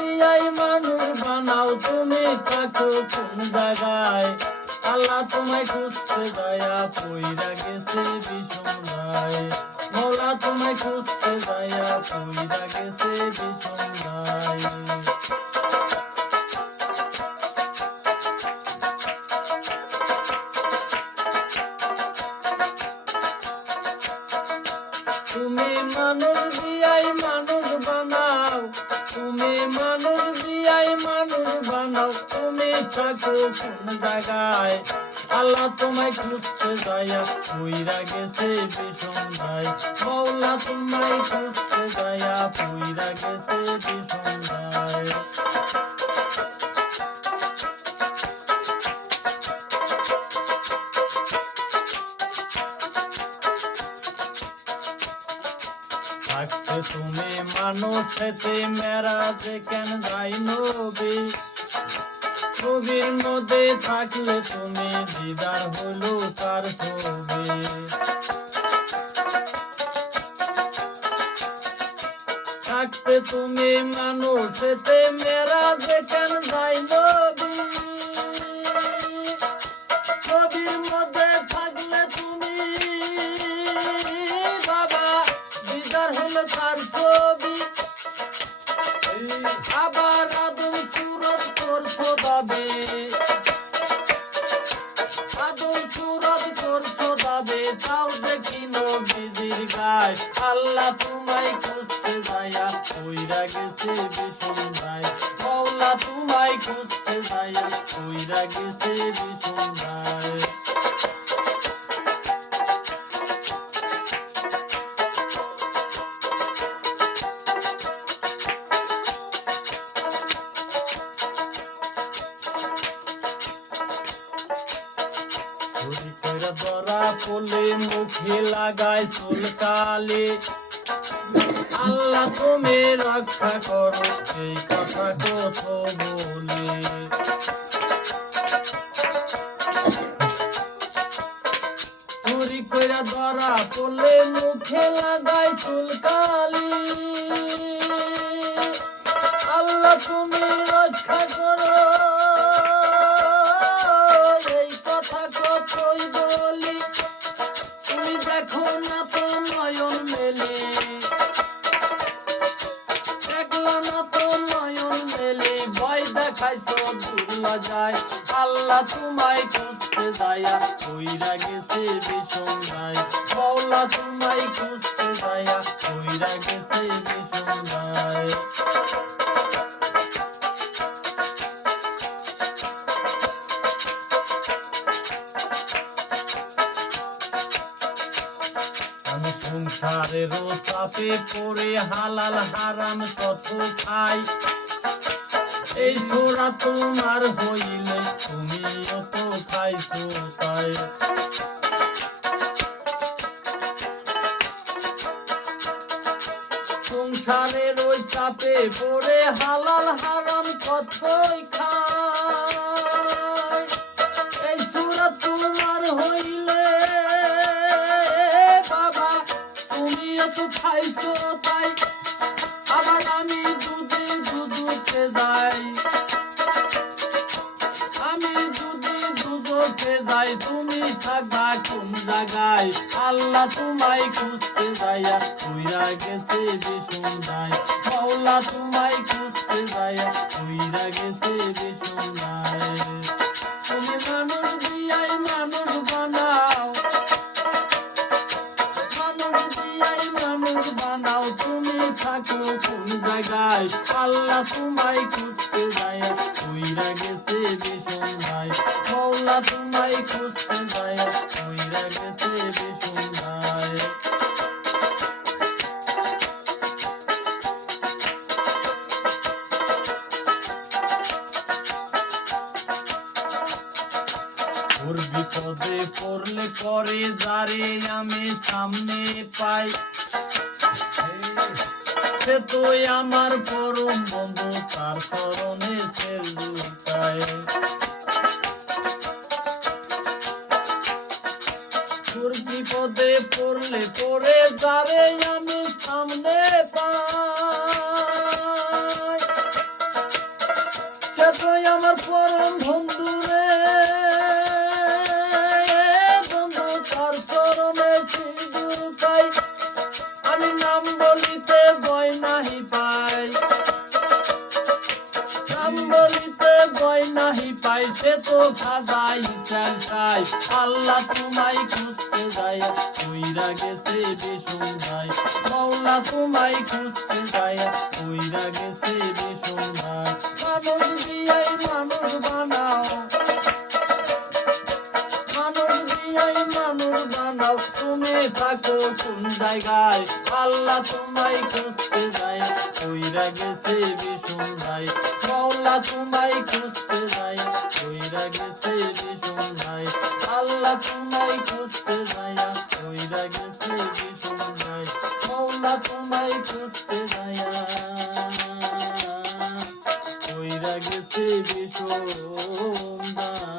দিয়াই মানুষ বানাও তুমি থাকো কোন জায়গায় আল্লাহ তোমায় খুঁজতে যায়া পইরা গেছে বিছানায় মওলা তোমায় খুঁজতে যায়া পইরা গেছে বিছানায় তুমি মানুষ দিয়াই মানুষ বানাও তুমি মানুষ দিয়াই মানুষ বানাও তুমি থাকো কোন জায়গায় আল্লাহ তোমায় খুঁজতে যায়া পইরা গেছে বিছানায় মওলা তোমায় খুঁজতে যায়া পইরা গেছে বিছানায় থাকতে তুমি মানুষ হেতে মেরাজে কেন যাই নবী ছবির মধ্যে থাকলে তুমি দিদার হলো কার ছবি থাকতে তুমি মানুষ হেতে মেরাজে কেন যাই নবী ছবির মধ্যে থাকলে তুমি আবার আদম সুরত করছো দাবে আদম সুরত করছো দাবে তাও দেখি নবীজির গায় আল্লাহ তোমায় খুঁজতে যায়া পইরা গেছে বিছানায় মওলা তোমায় খুঁজতে যায়া পইরা গেছে বিছানায় ধরা পড়লে মুখে লাগায় চুলকালি আল্লাহ তুমি রক্ষা করো এই কথা কত বলে চুরি কইরা ধরা পড়লে মুখে লাগায় চুলকালি আল্লাহ তুমি রক্ষা করো দেখো না তো নয়ন মেলে দেখলো না তো নয়ন মেলে ভয় দেখাইছো দুর্লা যায় আল্লাহ তোমায় খুঁজতে যায়া পইরা গেছে বিছানায় মওলা তোমায় খুঁজতে যায়া পইরা গেছে বিছানায় সংসারের চাপে পড়ে হালাল হারাম কত খাই এই ছোড়া তোমার হইলে তুমিও তো খাইছো তাই সংসারের ওই চাপে পড়ে হালাল হারাম কতই খাই এই ছোড়া তোমার হইলে তো খাইছো তাই আবার আমি দুধে দুধতে যাই আমি দুধে দুধতে যাই তুমি থাকবা কোন জায়গায় আল্লাহ তোমায় খুঁজতে যায়া পইরা গেছে বিছানায় মওলা তোমায় খুঁজতে যায়া পইরা গেছে বিছানায় তুমি মানুষ দিয়াই মানুষ বানাও বানাও তুমি থাকো কোন জায়গায় আল্লাহ তোমায় খুঁজতে যায়া পইরা গেছে বিছানায় মওলা তোমায় খুঁজতে যায়া পইরা গেছে বিছানায় বিপদে পড়লে পরে যারে আমি সামনে পাই সে তো আমার পরম বন্ধু তার চরণে সে লুকায় বিপদে পড়লে পরে যারে আমি সামনে পাই তুই আমার পরম বন্ধু রে বন্ধু তার চরণে সিঁদুর পাই আমি নাম বলিতে ভয় নাহি পাই নাম বলিতে ভয় নাহি পাই সে তো খাজাই চাই আল্লাহ তোমায় খুঁজতে যায় কইরা গেছে বিষম যায় মাওলা তোমায় খুঁজতে যায় কইরা গেছে বিষম যায় মানুষ দিয়াই মানুষ বানাও মানুষ দিয়াই মানুষ বানাও তুমি থাকো কোন জায়গায় আল্লাহ তোমায় খুঁজতে যায় কইরা গেছে বিষম যায় মাওলা তোমায় খুঁজতে যায় কইরা গেছে বিষম যায় আল্লাহ তোমায় খুঁজতে যায় কইরা গেছে বিষম যায় মাওলা তোমায় খুঁজতে যায় কইরা গেছে বিষম যায়।